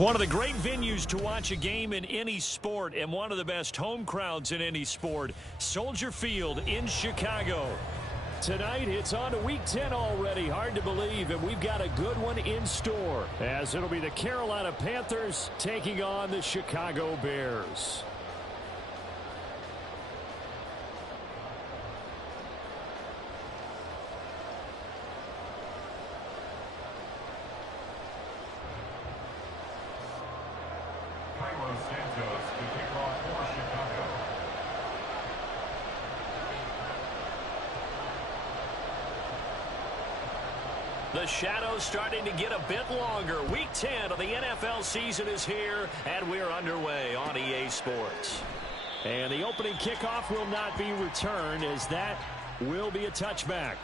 One of the great venues to watch a game in any sport and one of the best home crowds in any sport, Soldier Field in Chicago. Tonight, it's on to Week 10 already. Hard to believe, and we've got a good one in store, as it'll be the Carolina Panthers taking on the Chicago Bears. The shadows starting to get a bit longer. Week 10 of the NFL season is here, and we're underway on EA Sports. And the opening kickoff will not be returned, as that will be a touchback.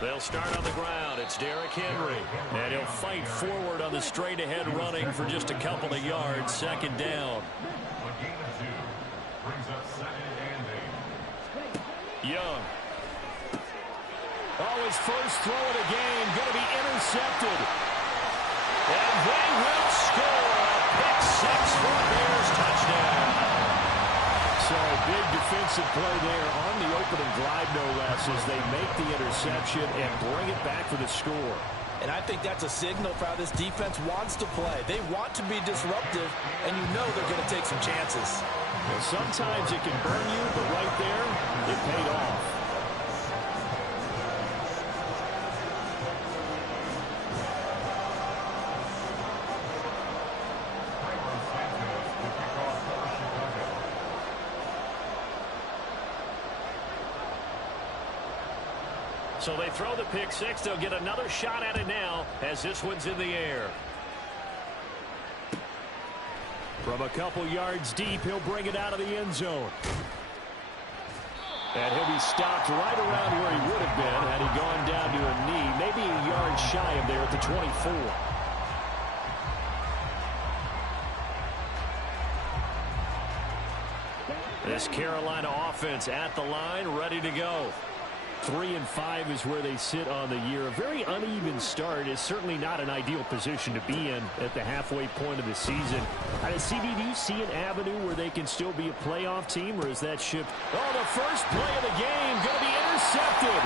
They'll start on the ground. It's Derrick Henry. And he'll fight forward on the straight-ahead running for just a couple of yards. Second down. Young. Oh, his first throw of the game going to be intercepted. And they will score. A pick six for a Bears touchdown. So big defensive play there on the opening drive, no less, as they make the interception and bring it back for the score. And I think that's a signal for how this defense wants to play. They want to be disruptive, and you know they're going to take some chances. Well, sometimes it can burn you, but right there, it paid off. So they throw the pick six. They'll get another shot at it now as this one's in the air. From a couple yards deep, he'll bring it out of the end zone. And he'll be stopped right around where he would have been had he gone down to a knee, maybe a yard shy of there at the 24. This Carolina offense at the line, ready to go. 3-5 is where they sit on the year. A very uneven start is certainly not an ideal position to be in at the halfway point of the season. CD, do you see an avenue where they can still be a playoff team, or is that ship? Oh, the first play of the game going to be intercepted.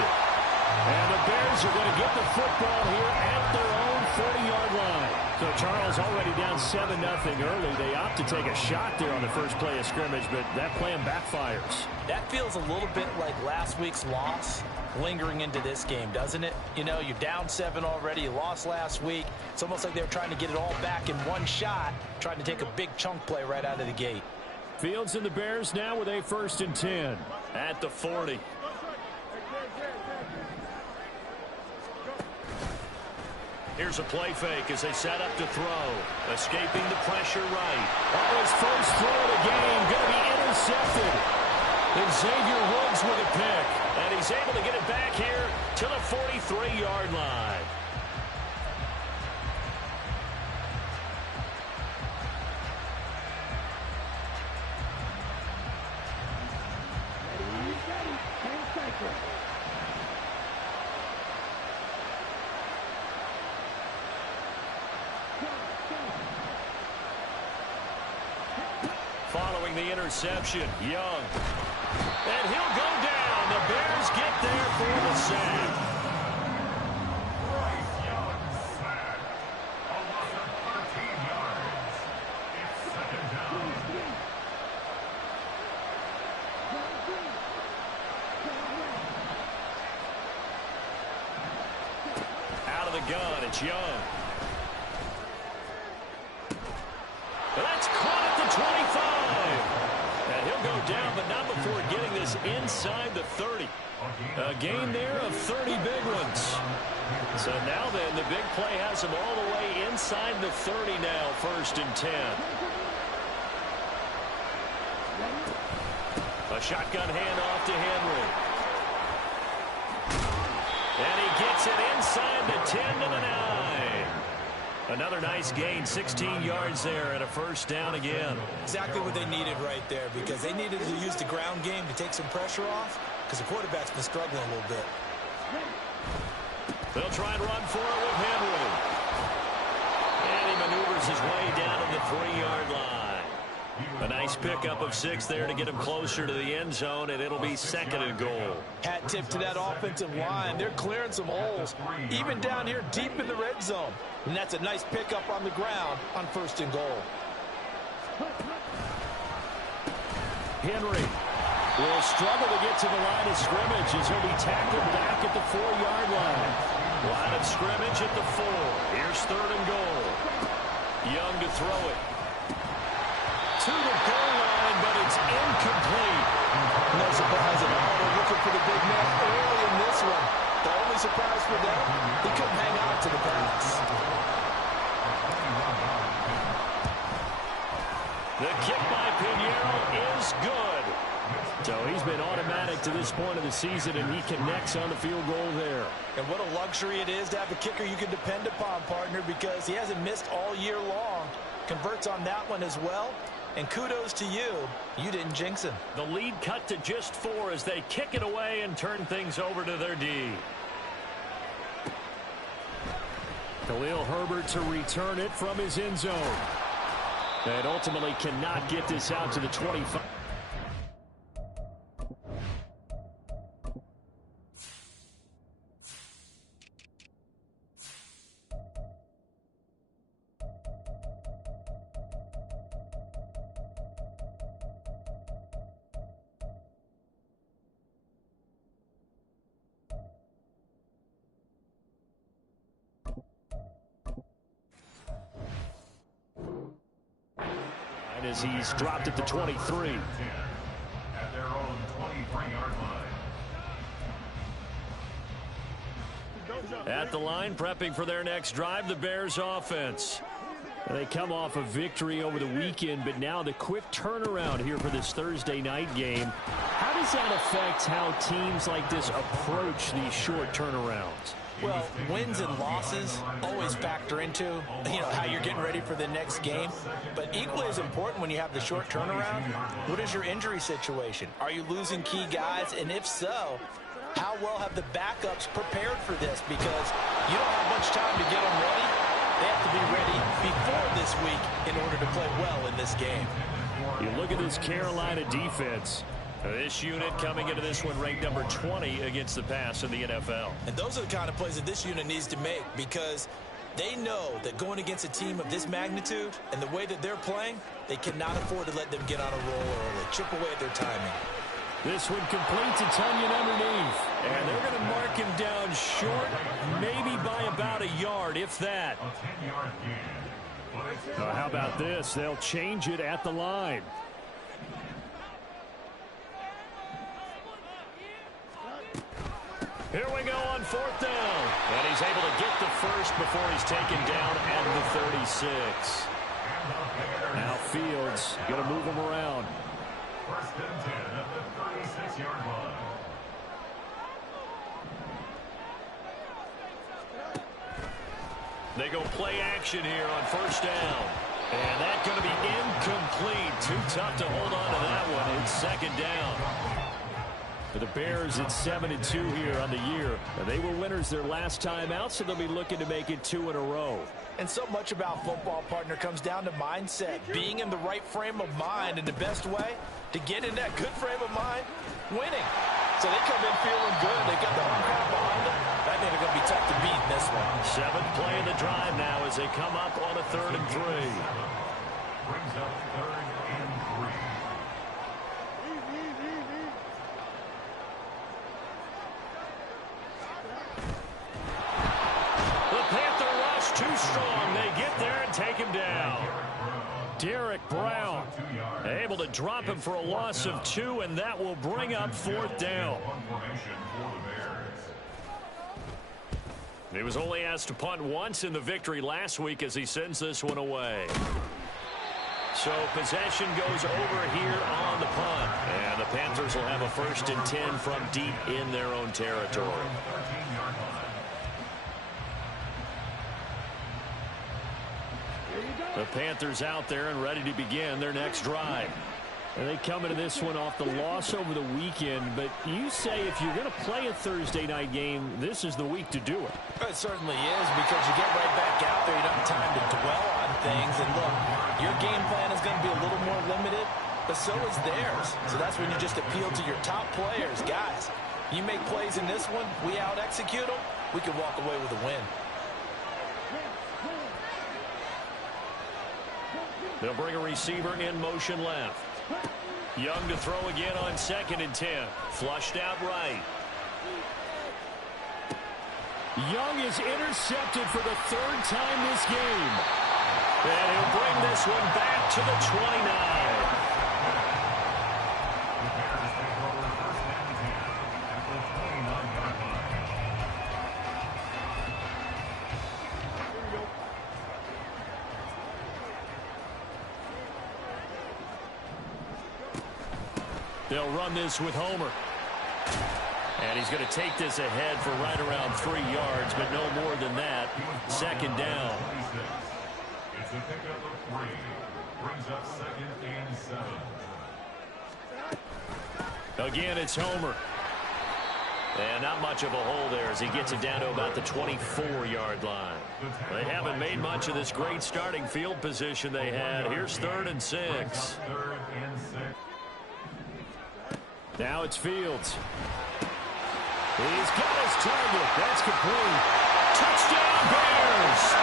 And the Bears are going to get the football here at their own 40-yard line. So Charles already down 7-0 early. They opt to take a shot there on the first play of scrimmage, but that plan backfires. That feels a little bit like last week's loss lingering into this game, doesn't it? You know, you're down 7 already. You lost last week. It's almost like they were trying to get it all back in one shot, trying to take a big chunk play right out of the gate. Fields and the Bears now with a 1st and 10. At the 40. Here's a play fake as they set up to throw. Escaping the pressure right. Oh, his first throw of the game going to be intercepted. And Xavier Woods with a pick. And he's able to get it back here to the 43-yard line. Following the interception, Young. And he'll go down. The Bears get there for the sack. Bryce Young sack. A loss of 13 yards. It's 2nd down. Out of the gun, it's Young. That's caught at the 25. And he'll go slow down, but not before getting this inside the 30. A gain there of 30 big ones. So now then, the big play has him all the way inside the 30 now, 1st and 10. A shotgun handoff to Henry. And he gets it inside the 10 to the 9. Another nice gain, 16 yards there and a 1st down again. Exactly what they needed right there, because they needed to use the ground game to take some pressure off, because the quarterback's been struggling a little bit. They'll try and run for it with Henry. And he maneuvers his way down to the 3-yard line. A nice pickup of 6 there to get him closer to the end zone, and it'll be 2nd and goal. Hat tip to that offensive line. They're clearing some holes, even down here deep in the red zone. And that's a nice pickup on the ground on 1st and goal. Henry will struggle to get to the line of scrimmage as he'll be tackled back at the 4-yard line. Line of scrimmage at the 4. Here's 3rd and goal. Young to throw it. To the goal line, but it's incomplete. No surprise at all. They're looking for the big man early in this one. The only surprise for them, he couldn't hang on to the pass. The kick by Pinheiro is good. So he's been automatic to this point of the season, and he connects on the field goal there. And what a luxury it is to have a kicker you can depend upon, partner, because he hasn't missed all year long. Converts on that one as well. And kudos to you. You didn't jinx him. The lead cut to just 4 as they kick it away and turn things over to their D. Khalil Herbert to return it from his end zone. And ultimately cannot get this out to the 25. As he's dropped at the 23. At their own 23-yard line. At the line, prepping for their next drive, the Bears offense. They come off a victory over the weekend, but now the quick turnaround here for this Thursday night game. How does that affect how teams like this approach these short turnarounds? Well, wins and losses always factor into, how you're getting ready for the next game. But equally as important when you have the short turnaround, what is your injury situation? Are you losing key guys? And if so, how well have the backups prepared for this? Because you don't have much time to get them ready. They have to be ready before this week in order to play well in this game. You look at this Carolina defense. This unit coming into this one ranked number 20 against the pass in the NFL. And those are the kind of plays that this unit needs to make, because they know that going against a team of this magnitude and the way that they're playing, they cannot afford to let them get on a roll early, chip away at their timing. This one complete to Tonyan underneath. And they're going to mark him down short, maybe by about a yard, if that. A 10-yard gain. How about this? They'll change it at the line. Here we go on 4th down. And he's able to get the first before he's taken down at the 36. Now Fields going to move him around. 1st and 10 at the 36-yard line. They go play action here on 1st down. And that's going to be incomplete. Too tough to hold on to that one. It's 2nd down. For the Bears, it's 7-2 here on the year. They were winners their last time out, so they'll be looking to make it 2 in a row. And so much about football, partner, comes down to mindset. Being in the right frame of mind, and the best way to get in that good frame of mind, winning. So they come in feeling good. They got the home crowd behind them. I think they're going to be tough to beat in this one. 7th play in the drive now as they come up on a 3rd and 3. Brings up 3rd and 3. The Panther rush too strong. They get there and take him down. Derek Brown able to drop him for a loss of 2, and that will bring up 4th down. He was only asked to punt once in the victory last week as he sends this one away. So possession goes over here on the punt. And the Panthers will have a 1st and 10 from deep in their own territory. The Panthers out there and ready to begin their next drive. And they come into this one off the loss over the weekend. But you say if you're going to play a Thursday night game, this is the week to do it. It certainly is, because you get right back out there. You don't have time to dwell on things. And look, your game plan is going to be a little more limited, but so is theirs. So that's when you just appeal to your top players. Guys, you make plays in this one, we out-execute them, we can walk away with a win. They'll bring a receiver in motion left. Young to throw again on 2nd and 10. Flushed out right. Young is intercepted for the 3rd time this game. And he'll bring this one back to the 29. They'll run this with Homer. And he's going to take this ahead for right around 3 yards, but no more than that. 2nd down. It's a pickup of 3. Brings up 2nd and 7. Again, it's Homer. And not much of a hole there as he gets it down to about the 24-yard line. They haven't made much of this great starting field position they had. Here's 3rd and 6. 3rd and 6. Now it's Fields. He's got his target. That's complete. Touchdown, Bears!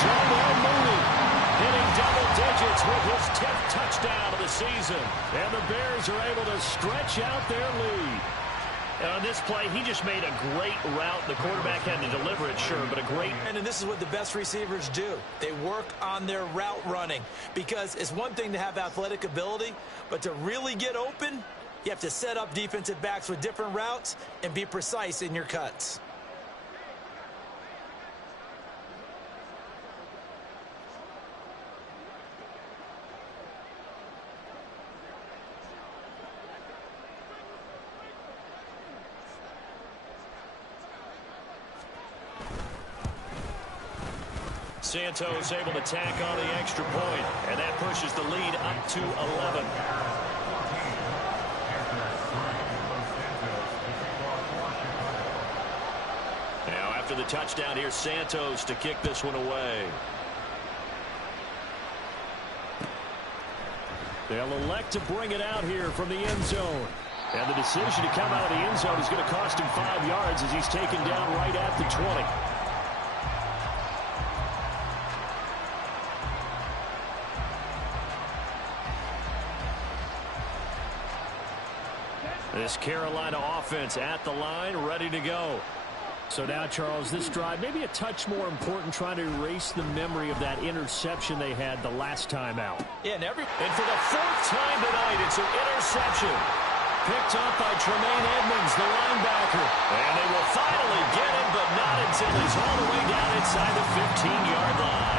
Darnell Mooney Hitting double digits with his 10th touchdown of the season. And the Bears are able to stretch out their lead. On this play, he just made a great route. The quarterback had to deliver it, sure, but a great... And this is what the best receivers do. They work on their route running, because it's one thing to have athletic ability, but to really get open, you have to set up defensive backs with different routes and be precise in your cuts. Santos able to tack on the extra point, and that pushes the lead up to 11. Now after the touchdown, here's Santos to kick this one away. They'll elect to bring it out here from the end zone. And the decision to come out of the end zone is going to cost him 5 yards as he's taken down right at the 20. This Carolina offense at the line, ready to go. So now, Charles, this drive maybe a touch more important, trying to erase the memory of that interception they had the last time out. Yeah, and for the 4th time tonight, it's an interception. Picked up by Tremaine Edmonds, the linebacker. And they will finally get him, but not until he's all the way down inside the 15-yard line.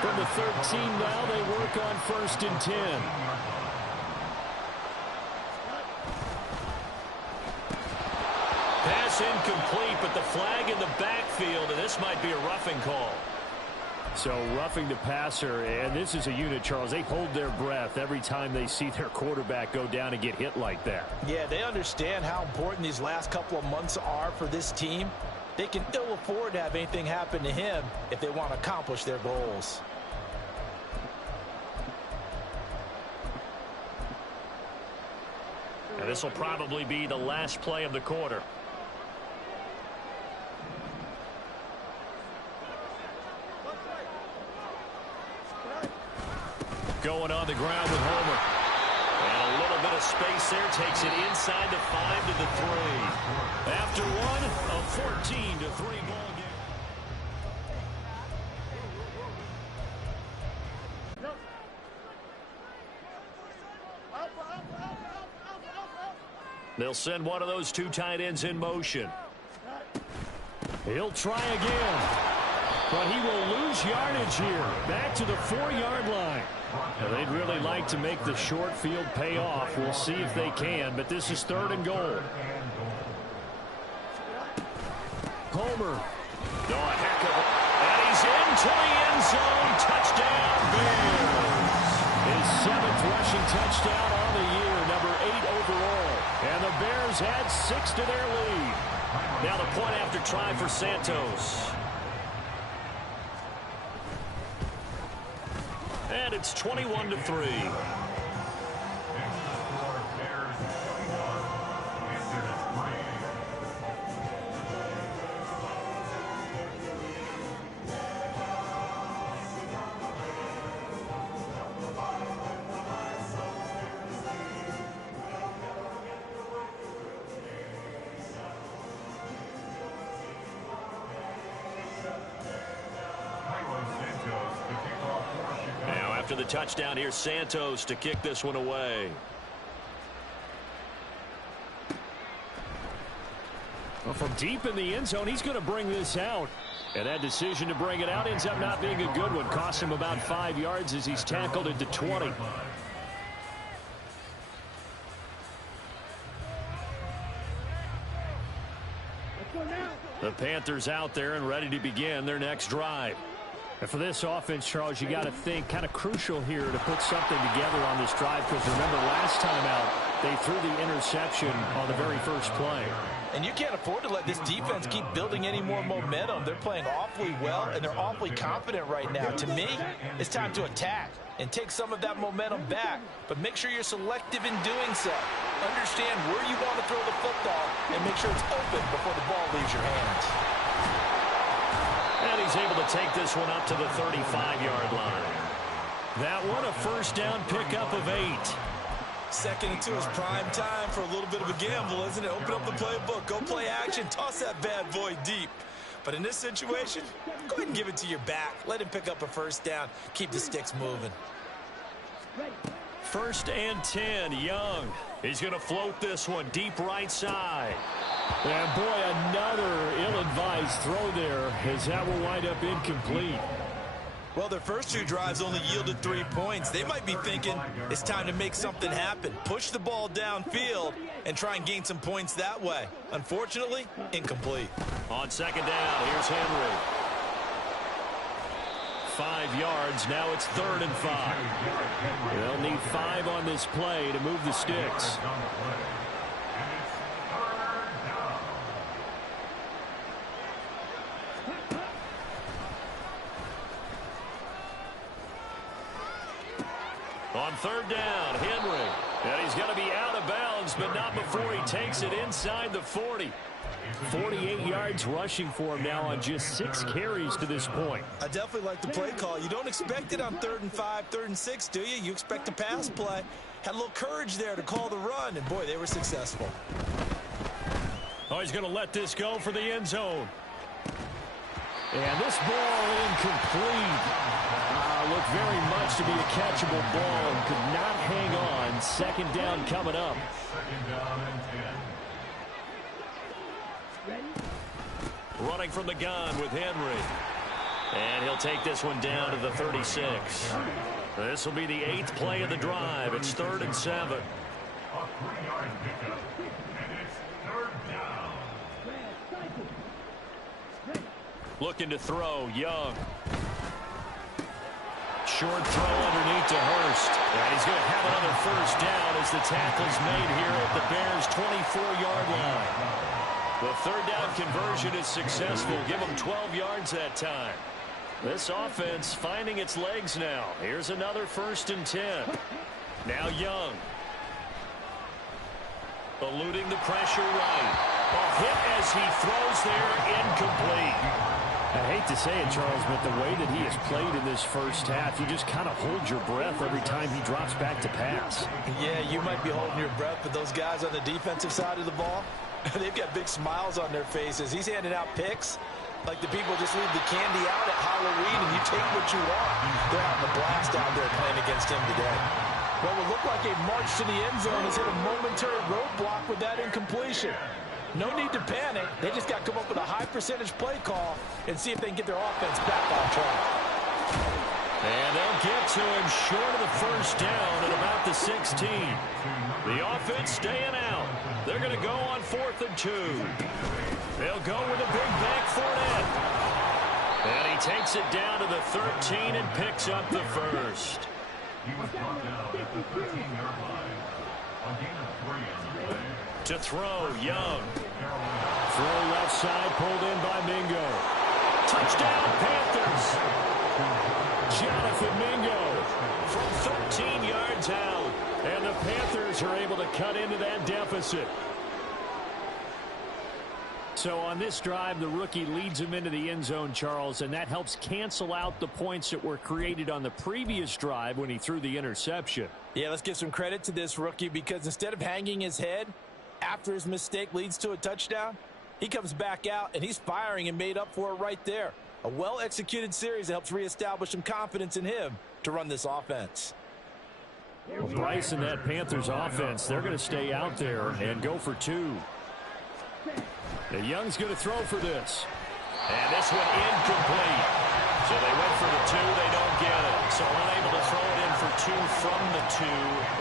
From the 13 now, they work on 1st and 10. Pass incomplete, but the flag in the backfield, and this might be a roughing call. So roughing the passer, and this is a unit, Charles. They hold their breath every time they see their quarterback go down and get hit like that. Yeah, they understand how important these last couple of months are for this team. They can ill afford to have anything happen to him if they want to accomplish their goals. And this will probably be the last play of the quarter. Going on the ground with Homer. And a little bit of space there, takes it inside the 5 to the 3. After one, a 14-3 ball game. They'll send one of those two tight ends in motion. He'll try again. But he will lose yardage here. Back to the 4-yard line. Now, they'd really like to make the short field pay off. We'll see if they can, but this is 3rd and goal. Homer. Oh, a heck of a... And he's into the end zone. Touchdown, Bears. His 7th rushing touchdown on the year, number 8 overall. And the Bears add 6 to their lead. Now the point after try for Santos. And it's 21-3. After the touchdown, here's Santos to kick this one away. Well, from deep in the end zone, he's going to bring this out. And that decision to bring it out ends up not being a good one. Cost him about 5 yards as he's tackled into 20. The Panthers out there and ready to begin their next drive. And for this offense, Charles, you got to think kind of crucial here to put something together on this drive, because remember last time out they threw the interception on the very first play. And you can't afford to let this defense keep building any more momentum. They're playing awfully well, and they're awfully confident right now. To me, it's time to attack and take some of that momentum back, but make sure you're selective in doing so. Understand where you want to throw the football and make sure it's open before the ball leaves your hands. And he's able to take this one up to the 35-yard line. That one a first down pickup of 8. Second and 2 is prime time for a little bit of a gamble, isn't it? Open up the playbook, go play action, toss that bad boy deep. But in this situation, go ahead and give it to your back. Let him pick up a first down. Keep the sticks moving. 1st and 10, Young. He's going to float this one deep right side. And boy, another ill-advised throw there, as that will wind up incomplete. Well, their first 2 drives only yielded 3 points. They might be thinking it's time to make something happen. Push the ball downfield and try and gain some points that way. Unfortunately, incomplete. On 2nd down, here's Henry. 5 yards, now it's 3rd and 5. They'll need 5 on this play to move the sticks. On 3rd down, Henry. And he's going to be out of bounds, but not before he takes it inside the 40. 48 yards rushing for him now on just 6 carries to this point. I definitely like the play call. You don't expect it on 3rd and 5, 3rd and 6, do you? You expect a pass play. Had a little courage there to call the run, and boy, they were successful. Oh, he's going to let this go for the end zone. And this ball incomplete. Looked very much to be a catchable ball and could not hang on. 2nd down coming up. 2nd down and 10. Running from the gun with Henry. And he'll take this one down to the 36. This will be the 8th play of the drive. It's 3rd and 7. A 3-yard pickup, and it's 3rd down. Looking to throw, Young. Short throw underneath to Hurst. And he's going to have another first down as the tackle's made here at the Bears' 24-yard line. The 3rd down conversion is successful. Give them 12 yards that time. This offense finding its legs now. Here's another 1st and 10. Now Young. Eluding the pressure right. A hit as he throws there, incomplete. I hate to say it, Charles, but the way that he has played in this first half, you just kind of hold your breath every time he drops back to pass. Yeah, you might be holding your breath, but those guys on the defensive side of the ball, they've got big smiles on their faces. He's handing out picks like the people just leave the candy out at Halloween and you take what you want. They're having a blast out there playing against him today. What would look like a march to the end zone has hit a momentary roadblock with that incompletion. No need to panic. They just got to come up with a high percentage play call and see if they can get their offense back on track. And they'll get to him short of the first down at about the 16. The offense staying out. They're going to go on 4th and 2. They'll go with a big back Fournette. And he takes it down to the 13 and picks up the first. He was brought down at the 13-yard line. A gain of 3 on the play. To throw, Young. Throw left side, pulled in by Mingo. Touchdown, Panthers. Jonathan Mingo From 13 yards out. and the Panthers are able to cut into that deficit. So on this drive, the rookie leads him into the end zone, Charles, and that helps cancel out the points that were created on the previous drive when he threw the interception. Yeah, let's give some credit to this rookie because instead of hanging his head after his mistake leads to a touchdown, he comes back out and he's firing and made up for it right there. A well-executed series that helps reestablish some confidence in him to run this offense. Well, Bryce and that Panthers offense, they're going to stay out there and go for 2. The Young's going to throw for this. And this one incomplete. So they went for the 2. They don't get it. So unable to throw it in for 2 from the 2.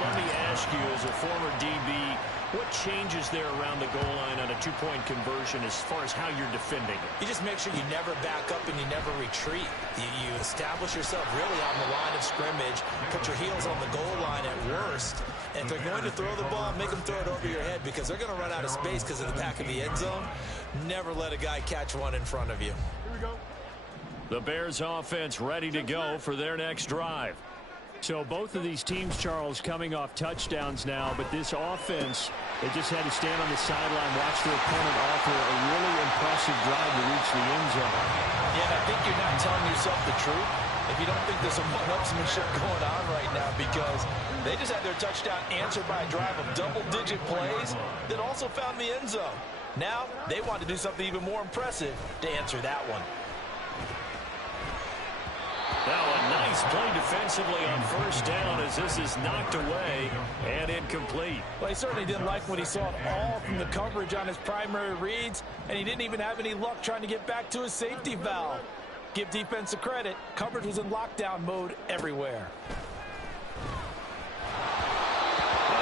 Let me ask you, as a former DB, what changes there around the goal line on a 2-point conversion as far as how you're defending it? You just make sure you never back up and you never retreat. You establish yourself really on the line of scrimmage, put your heels on the goal line at worst. And if they're going to throw the ball, make them throw it over your head because they're going to run out of space because of the back of the end zone. Never let a guy catch one in front of you. Here we go. The Bears offense ready to go for their next drive. So both of these teams, Charles, coming off touchdowns now, but this offense, they just had to stand on the sideline, watch their opponent offer a really impressive drive to reach the end zone. Yeah, and I think you're not telling yourself the truth if you don't think there's some one-upsmanship going on right now because they just had their touchdown answered by a drive of double-digit plays that also found the end zone. Now, they want to do something even more impressive to answer that one. Now a nice play defensively on first down as this is knocked away and incomplete. Well, he certainly didn't like what he saw at all from the coverage on his primary reads, and he didn't even have any luck trying to get back to his safety valve. Give defense a credit. Coverage was in lockdown mode everywhere.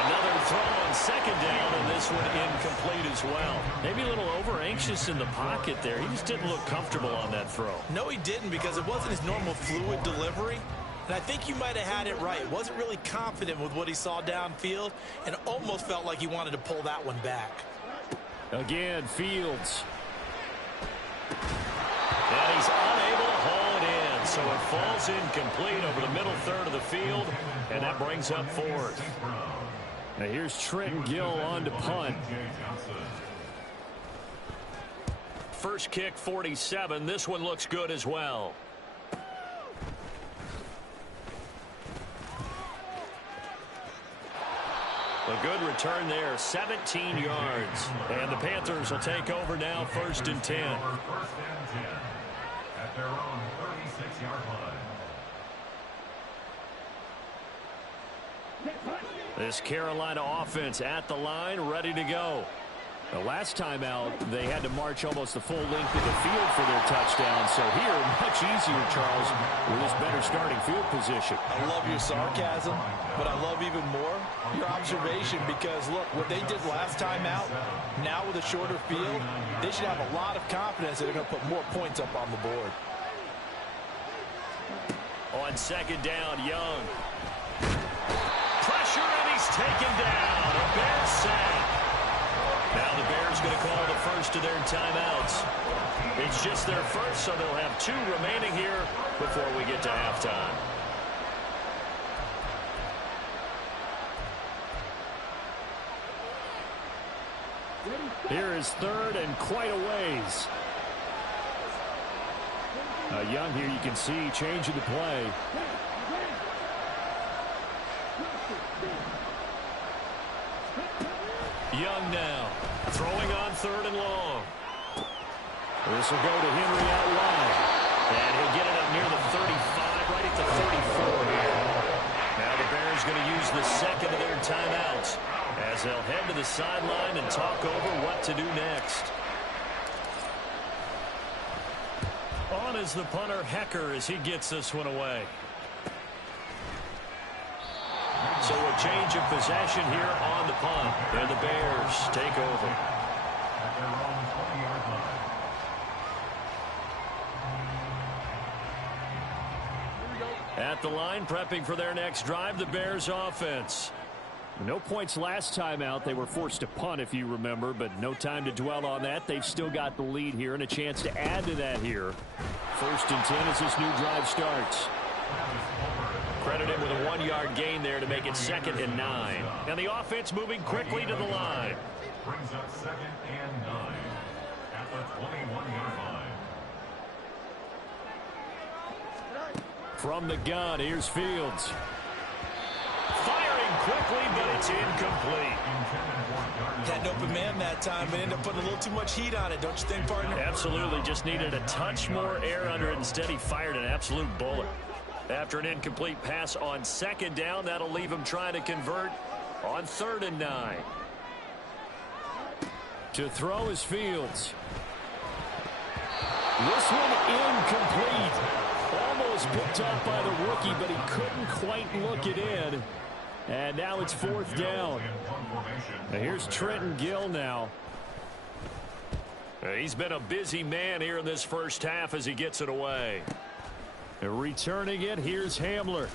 Another throw on second down, and this one incomplete as well. Maybe a little over-anxious in the pocket there. He just didn't look comfortable on that throw. No, he didn't because it wasn't his normal fluid delivery. And I think you might have had it right. Wasn't really confident with what he saw downfield and almost felt like he wanted to pull that one back. Again, Fields. And he's unable to haul it in, so it falls incomplete over the middle third of the field, and that brings up 4th. Now here's Trent Gill on to punt. First kick, 47. This one looks good as well. A good return there, 17 yards. And the Panthers will take over now, 1st and 10. First and 10 at their own 36-yard line. This Carolina offense at the line, ready to go. The last time out, they had to march almost the full length of the field for their touchdown. So here, much easier, Charles, with this better starting field position. I love your sarcasm, but I love even more your observation because, look, what they did last time out, now with a shorter field, they should have a lot of confidence that they're going to put more points up on the board. On second down, Young. Pressure, and he's taken down. A Bears sack. Now the Bears going to call the first of their timeouts. It's just their first, so they'll have 2 remaining here before we get to halftime. Here is 3rd and quite a ways. Young here, you can see, changing the play. Young now, throwing on 3rd and long. This will go to Henry out wide. And he'll get it up near the 35, right at the 34 here. Now the Bears going to use the second of their timeouts as they'll head to the sideline and talk over what to do next. On is the punter, Hecker, as he gets this one away. So a change of possession here on the punt, and the Bears take over. At their own 20-yard line. At the line, prepping for their next drive, the Bears offense. No points last time out. They were forced to punt, if you remember, but no time to dwell on that. They've still got the lead here and a chance to add to that here. 1st and 10 as this new drive starts. Credit him with a 1-yard gain there to make it 2nd and 9. And the offense moving quickly to the line. Brings up 2nd and 9 at the 21-yard line. From the gun, here's Fields. Firing quickly, but it's incomplete. Had an open man that time, but ended up putting a little too much heat on it, don't you think, partner? Absolutely. Just needed a touch more air under it. Instead, he fired an absolute bullet. After an incomplete pass on 2nd down, that'll leave him trying to convert on 3rd and 9. To throw is Fields. This one incomplete. Almost picked up by the rookie, but he couldn't quite look it in. And now it's 4th down. Now here's Trenton Gill now. He's been a busy man here in this first half as he gets it away. Returning it, here's Hamler.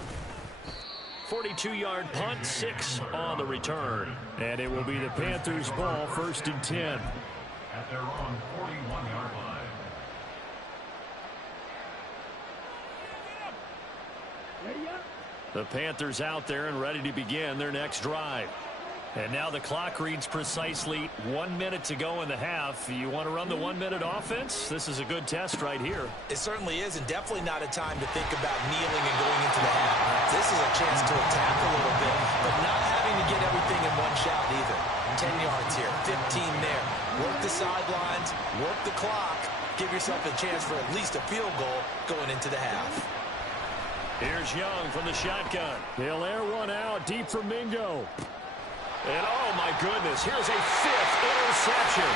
42-yard punt, 6 on the return. And it will be the Panthers' ball, 1st and 10. At their own 41-yard line. The Panthers out there and ready to begin their next drive. And now the clock reads precisely 1 minute to go in the half. You want to run the 1-minute offense? This is a good test right here. It certainly is, and definitely not a time to think about kneeling and going into the half. This is a chance to attack a little bit, but not having to get everything in one shot either. 10 yards here, 15 there. Work the sidelines, work the clock, give yourself a chance for at least a field goal going into the half. Here's Young from the shotgun. They'll air one out deep from Mingo. And oh my goodness, here's a 5th interception.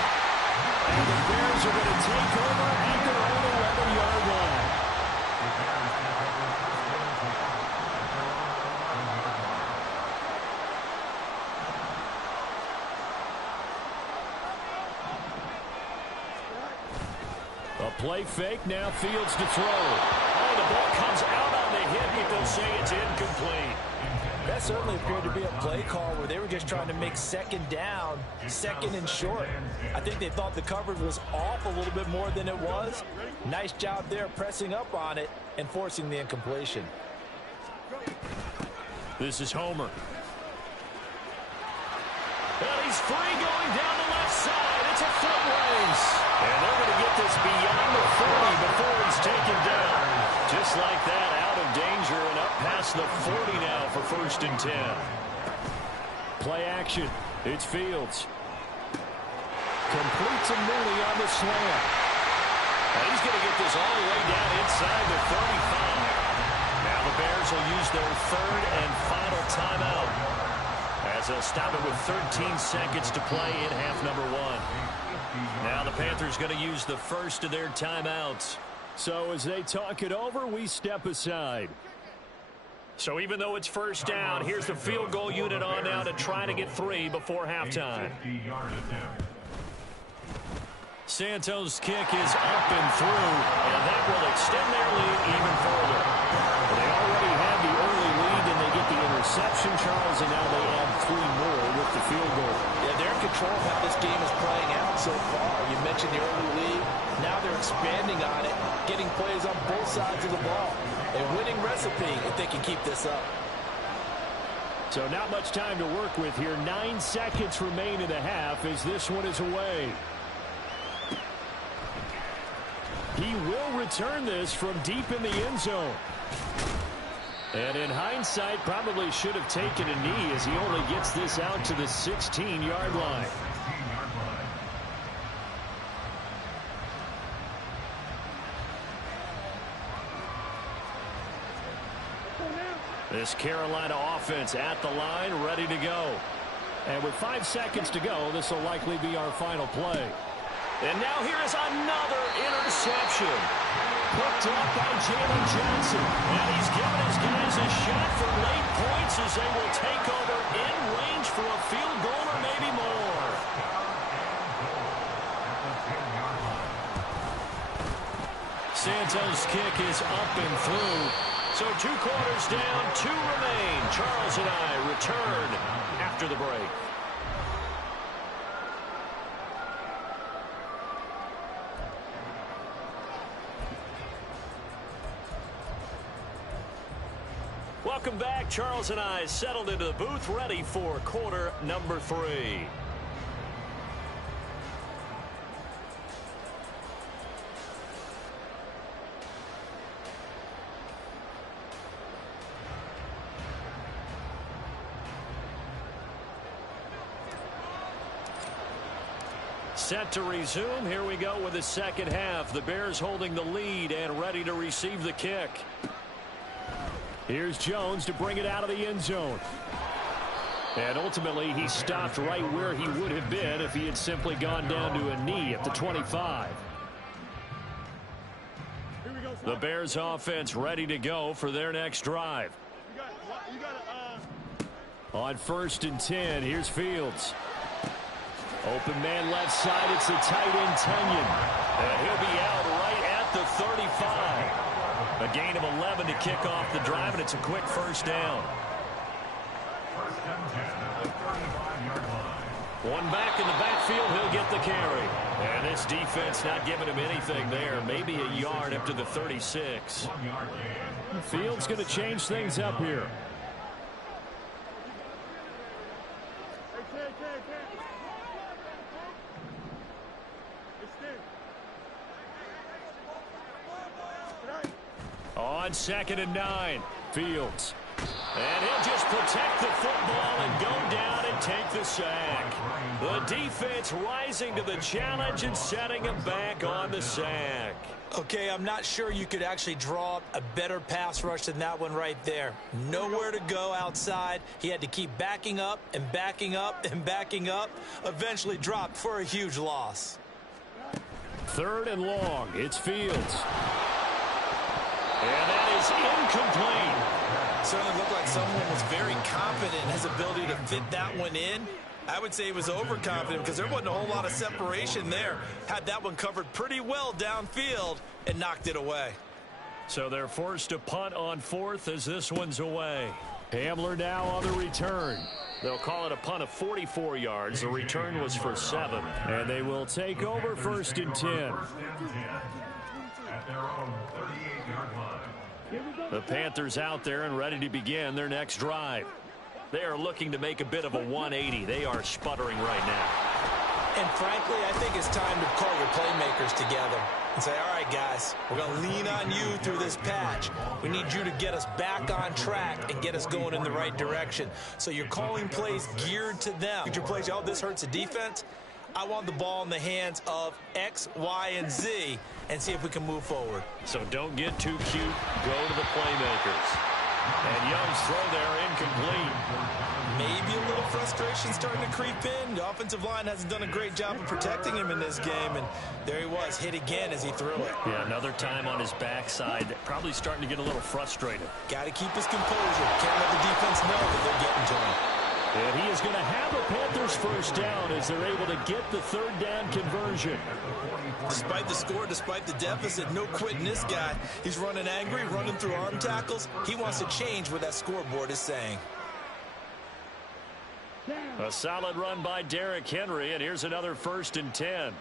And the Bears are going to take over at their own 11-yard line. A play fake, now Fields to throw. Oh, the ball comes out on the hit, but they'll say it's incomplete. That certainly appeared to be a play call where they were just trying to make 2nd down, 2nd and short. I think they thought the coverage was off a little bit more than it was. Nice job there pressing up on it and forcing the incompletion. This is Homer. And he's free going down the left side. It's a foot race. And they're going to get this beyond the 40 before he's taken down. Just like that, out of danger and up past the 40 now for 1st and 10. Play action. It's Fields. Completes a Mooney on the slant. And he's going to get this all the way down inside the 35. Now the Bears will use their 3rd and final timeout as they'll stop it with 13 seconds to play in half number 1. Now the Panthers going to use the first of their timeouts. So as they talk it over, we step aside. So even though it's 1st down, here's the field goal unit on now to try to get 3 before halftime. Santos' kick is up and through, and that will extend their lead even further. They already had the early lead, and they get the interception, Charles, and now they add 3 more with the field goal. Yeah, they're in control of how this game is playing out so far. You mentioned the early lead. Now they're expanding on it, getting plays on both sides of the ball. A winning recipe if they can keep this up. So not much time to work with here. 9 seconds remain in the half as this one is away. He will return this from deep in the end zone. And in hindsight, probably should have taken a knee as he only gets this out to the 16-yard line. This Carolina offense at the line, ready to go. And with 5 seconds to go, this will likely be our final play. And now here is another interception. Picked up by Jalen Johnson. And he's given his guys a shot for late points as they will take over in range for a field goal or maybe more. Santos' kick is up and through. So 2 quarters down, 2 remain. Charles and I return after the break. Welcome back. Charles and I settled into the booth, ready for quarter number 3. Set to resume. Here we go with the second half. The Bears holding the lead and ready to receive the kick. Here's Jones to bring it out of the end zone. And ultimately, he stopped right where he would have been if he had simply gone down to a knee at the 25. The Bears offense ready to go for their next drive. On 1st and 10, here's Fields. Open man left side, it's the tight end Tunyon. And he'll be out right at the 35. A gain of 11 to kick off the drive, and it's a quick first down. One back in the backfield, he'll get the carry. And this defense not giving him anything there. Maybe a yard up to the 36. Fields going to change things up here. On 2nd and 9, Fields. And he'll just protect the football and go down and take the sack. The defense rising to the challenge and setting him back on the sack. Okay, I'm not sure you could actually draw up a better pass rush than that one right there. Nowhere to go outside. He had to keep backing up and backing up and backing up. Eventually dropped for a huge loss. 3rd and long, it's Fields. And that is incomplete. Certainly looked like someone was very confident in his ability to fit that one in. I would say he was overconfident because there wasn't a whole lot of separation there. Had that one covered pretty well downfield and knocked it away. So they're forced to punt on 4th as this one's away. Hamler now on the return. They'll call it a punt of 44 yards. The return was for 7. And they will take over 1st and 10. At their own 38-yard line. The Panthers out there and ready to begin their next drive. They are looking to make a bit of a 180. They are sputtering right now. And frankly, I think it's time to call your playmakers together and say, all right, guys, we're going to lean on you through this patch. We need you to get us back on track and get us going in the right direction. So you're calling plays geared to them. Future plays, oh, this hurts the defense. I want the ball in the hands of X, Y, and Z and see if we can move forward. So don't get too cute. Go to the playmakers. And Young's throw there incomplete. Maybe a little frustration starting to creep in. The offensive line hasn't done a great job of protecting him in this game, and there he was, hit again as he threw it. Yeah, another time on his backside, probably starting to get a little frustrated. Got to keep his composure. Can't let the defense know that they're getting to him. And he is going to have a Panthers first down as they're able to get the 3rd down conversion. Despite the score, despite the deficit, no quitting this guy. He's running angry, running through arm tackles. He wants to change what that scoreboard is saying. A solid run by Derrick Henry, and here's another 1st and 10.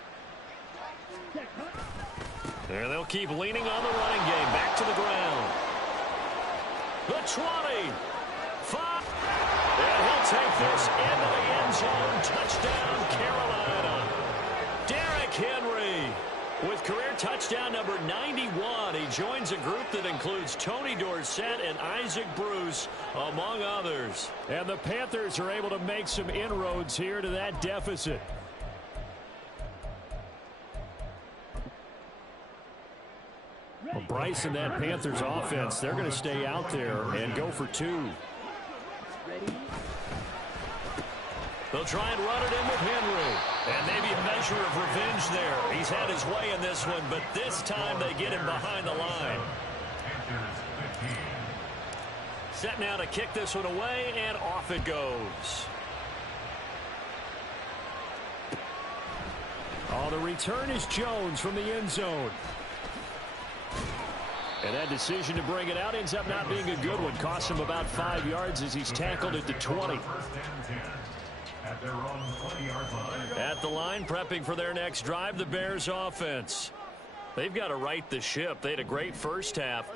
And they'll keep leaning on the running game. Back to the ground. The 20. 5. And he'll take this into the end zone. Touchdown, Carolina. Derrick Henry with career touchdown number 91. He joins a group that includes Tony Dorsett and Isaac Bruce, among others. And the Panthers are able to make some inroads here to that deficit. Bryce and that Panthers offense, they're going to stay out there and go for 2. They'll try and run it in with Henry. And maybe a measure of revenge there. He's had his way in this one, but this time they get him behind the line. Set now to kick this one away, and off it goes. Oh, the return is Jones from the end zone. And that decision to bring it out ends up not being a good one. Costs him about 5 yards as he's tackled at the 20. At the line, prepping for their next drive, the Bears offense. They've got to right the ship. They had a great first half,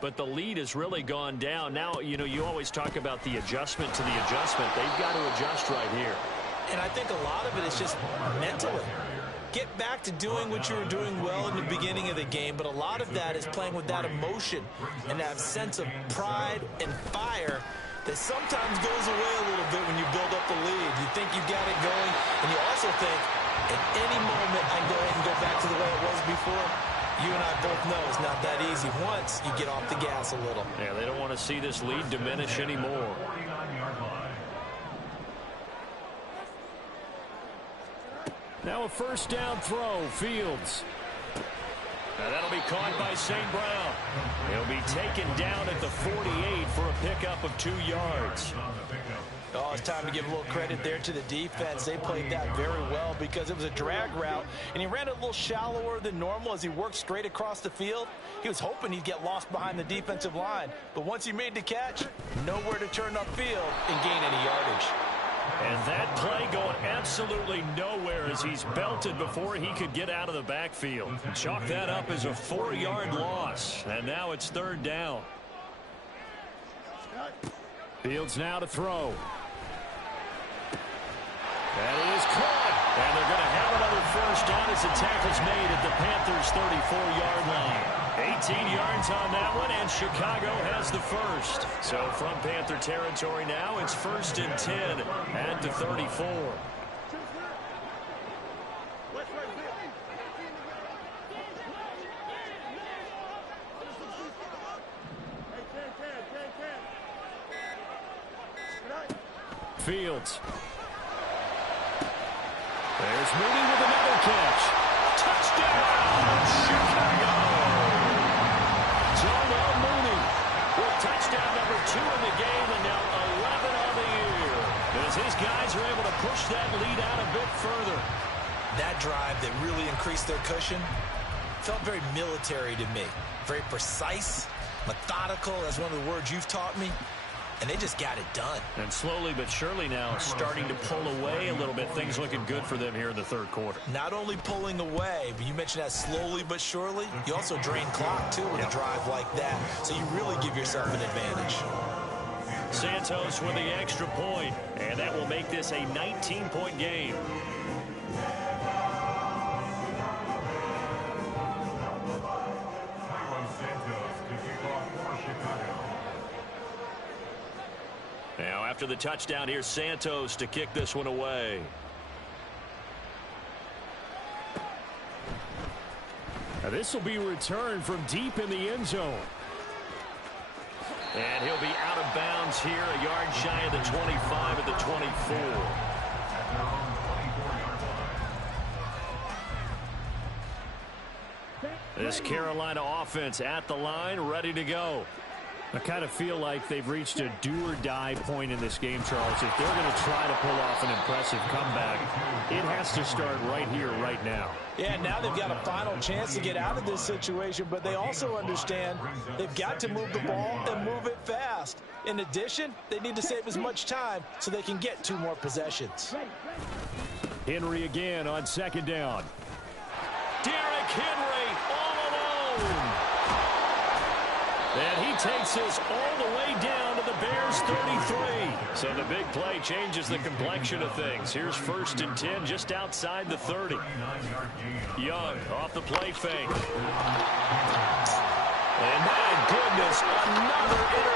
but the lead has really gone down. Now, you know, you always talk about the adjustment to the adjustment. They've got to adjust right here. And I think a lot of it is just mentally. Get back to doing what you were doing well in the beginning of the game, but a lot of that is playing with that emotion and that sense of pride and fire that sometimes goes away a little bit when you build up the lead. You think you got it going, and you also think, at any moment I can go ahead and go back to the way it was before. You and I both know it's not that easy once you get off the gas a little. Yeah, they don't want to see this lead diminish anymore. Now a first down throw, Fields. Now that'll be caught by St. Brown. He'll be taken down at the 48 for a pickup of 2 yards. Oh, it's time to give a little credit there to the defense. They played that very well because it was a drag route, and he ran it a little shallower than normal as he worked straight across the field. He was hoping he'd get lost behind the defensive line, but once he made the catch, nowhere to turn upfield and gain any yardage. And that play going absolutely nowhere as he's belted before he could get out of the backfield. Chalk that up as a 4-yard loss, and now it's 3rd down. Fields now to throw. That is caught. And they're going to have another first down as the tackle's made at the Panthers' 34-yard line. 18 yards on that one, and Chicago has the first. So from Panther territory now, it's 1st and 10 at the 34. Fields. There's Mooney with another catch. Touchdown, Chicago! Darnell Mooney with touchdown number 2 in the game, and now 11 on the year. As his guys are able to push that lead out a bit further. That drive that really increased their cushion felt very military to me. Very precise, methodical. That's one of the words you've taught me. And they just got it done. And slowly but surely now starting to pull away a little bit. Things looking good for them here in the 3rd quarter. Not only pulling away, but you mentioned that slowly but surely. You also drain clock, too, with a drive like that. So you really give yourself an advantage. Santos with the extra point, and that will make this a 19-point game. Now, after the touchdown, here's Santos to kick this one away. Now this will be returned from deep in the end zone. And he'll be out of bounds here, a yard shy of the 25 at the 24. This Carolina offense at the line, ready to go. I kind of feel like they've reached a do-or-die point in this game, Charles. If they're going to try to pull off an impressive comeback, it has to start right here, right now. Yeah, now they've got a final chance to get out of this situation, but they also understand they've got to move the ball and move it fast. In addition, they need to save as much time so they can get 2 more possessions. Henry again on 2nd down. Derrick Henry all alone. And he takes us all the way down to the Bears 33. So the big play changes the complexion of things. Here's 1st and 10 just outside the 30. Young off the play fake. And my goodness, another interception.